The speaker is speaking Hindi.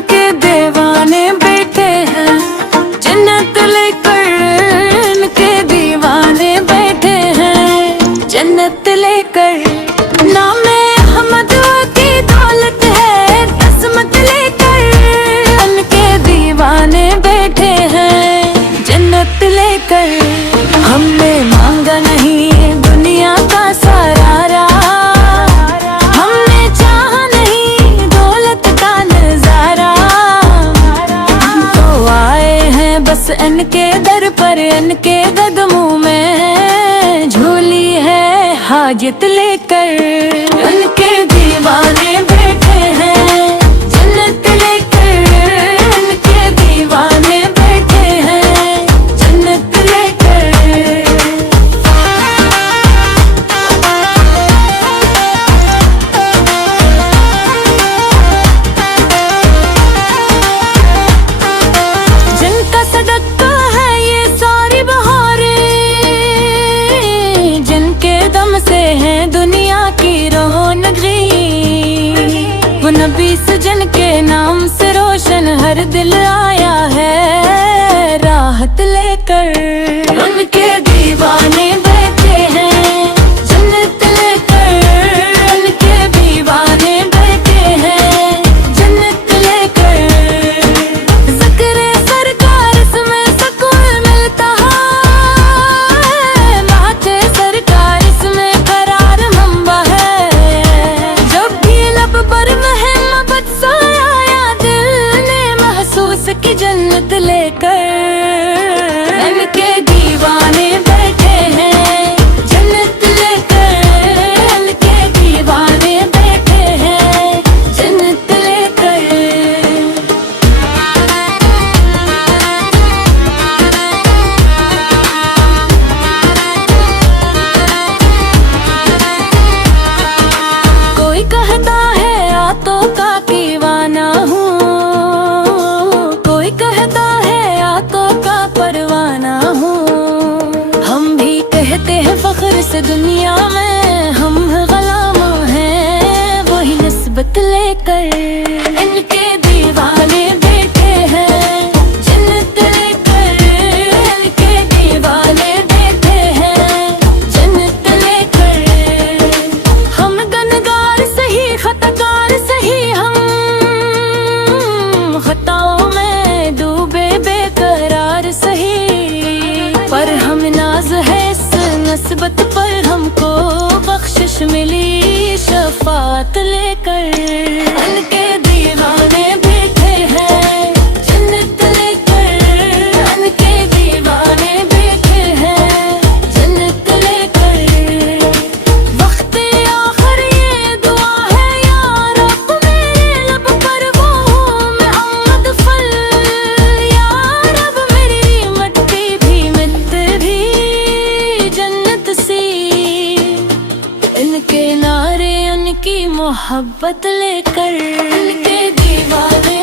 इनके दीवाने बैठे हैं, जन्नत लेकर इनके दीवाने बैठे हैं, जन्नत लेकर। नाम अहमद की दौलत है, किस्मत लेकर इनके दीवाने बैठे हैं, जन्नत लेकर। हमने मांगा नहीं दुनिया का सरारा, हमने चाहा नहीं दौलत का नजारा, तो आए हैं बस इनके दर पर, इनके कदमों में झोली है हाजत लेकर, इनके दीवाने बैठे हैं, जन्नत लेकर इनके दीवाने बैठे हैं, जन्नत लेकर। जिनका सदका है ये सारी बहारें, जिनके दम से है दुनिया की रौनक गई, वो नबी सजन के नाम से रोशन हर दिल आया है राहत लेकर, उनके दीवाने बैठे हैं, जन्नत लेकर उनके दीवाने बैठे हैं, जन्नत लेकर। ज़िक्र सरकार इसमें सुकून मिलता है, बात सरकार इसमें करार मंबा है, जब भी लब पर मोहब्बत सोया दिल ने महसूस की जन्नत लेकर, इनके दीवाने बैठे हैं, जन्नत लेकर इनके दीवाने बैठे हैं, जन्नत लेकर। कोई कहता है आतों का दीवाना हूँ, कोई कहता है आतों का परवाना हूँ, हम भी कहते हैं फख्र से दुनिया में हम गुलाम हैं, वही निस्बत लेकर इनके दीवाने बैठे हैं, जन्नत लेकर इनके दीवाने बैठे हैं, जन्नत लेकर। हम गनगार सही खताकार सही, हम खताओं में डूबे बेकरार सही, पर हम नाज है इस नस्बत पर, हमको बख्शिश मिली शफात लेकर, इनके दीवाने बैठे हैं, जन्नत लेकर इनके दीवाने बैठे हैं, जन्नत लेकर। वक्त आखिर ये दुआ है या रब मेरे लब पर वो हूँ मैं अहमद फल, या रब मेरी मट्टी भी मिट भी जन्नत सी, इनके नारे उनकी मोहब्बत लेकर, इनके दीवाने